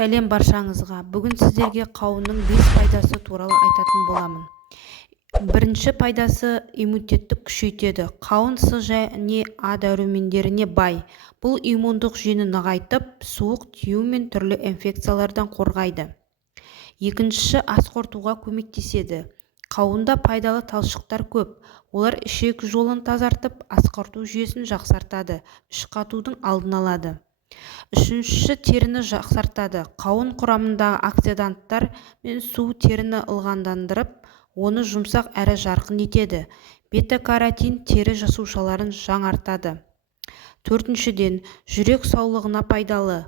Сәлем баршаңызға. Бүгін сіздерге қауынның 5 пайдасы туралы айтатын боламын. Бірінші пайдасы иммунитетті күшейтеді. Қауын С және А дәрумендеріне бай. Бұл иммундық жүйені нығайтып, суық тию мен түрлі инфекциялардан қорғайды. Екіншісі ас қорытуға көмектеседі. Қауында пайдалы талшықтар көп. Олар ішек жолын тазартып, ас қорыту жүйесін жақсартады, іш қатудың алдын алады. Үшіншісі теріні жақсартады. Қауын құрамындағы оксиданттар мен су теріні ылғалдандырып, оны жұмсақ әрі жарқын етеді. Бета-каротин тері жасушаларын жаңартады. Төртіншіден, жүрек саулығына пайдалы.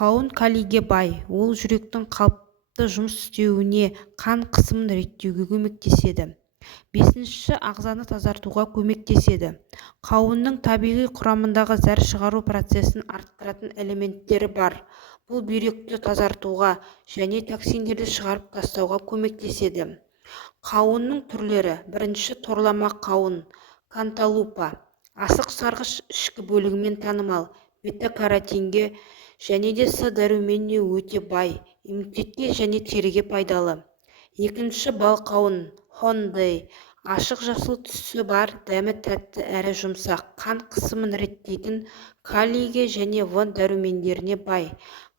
Қауын калийге бай. Ол жүректің қалыпты жұмыс істеуіне, қан қысымын реттеуге көмектеседі. Бесіншісі, ағзаны тазартуға көмектеседі. Қауынның табиғи құрамындағы зәр шығару процесін арттыратын элементтері бар. Бұл бүйректі тазартуға және токсиндерді шығарып тастауға көмектеседі. Қауынның түрлері. Бірінші, торлама қауын, канталупа. Асық сарғыш ішкі бөлігімен танымал. Бета-каротинге және де С дәруменіне өте бай. Иммунитетке және теріге пайдалы. Екінші, бал қауын, хондей. Ашық жасыл түсі бар, дәмі тәтті әрі жұмсақ, қан қысымын реттейтін, калийге және В дәрумендеріне бай.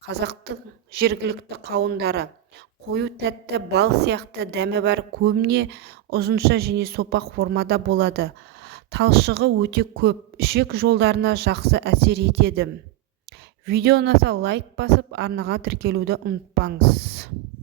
Қазақтың жергілікті қауындары. Қою тәтті, бал сияқты дәмі бар, көбіне ұзынша және сопақ формада болады. Талшығы өте көп, ішек жолдарына жақсы әсер етеді. Видео ұнаса лайк басып, арнаға тіркелуді ұмытпаңыз.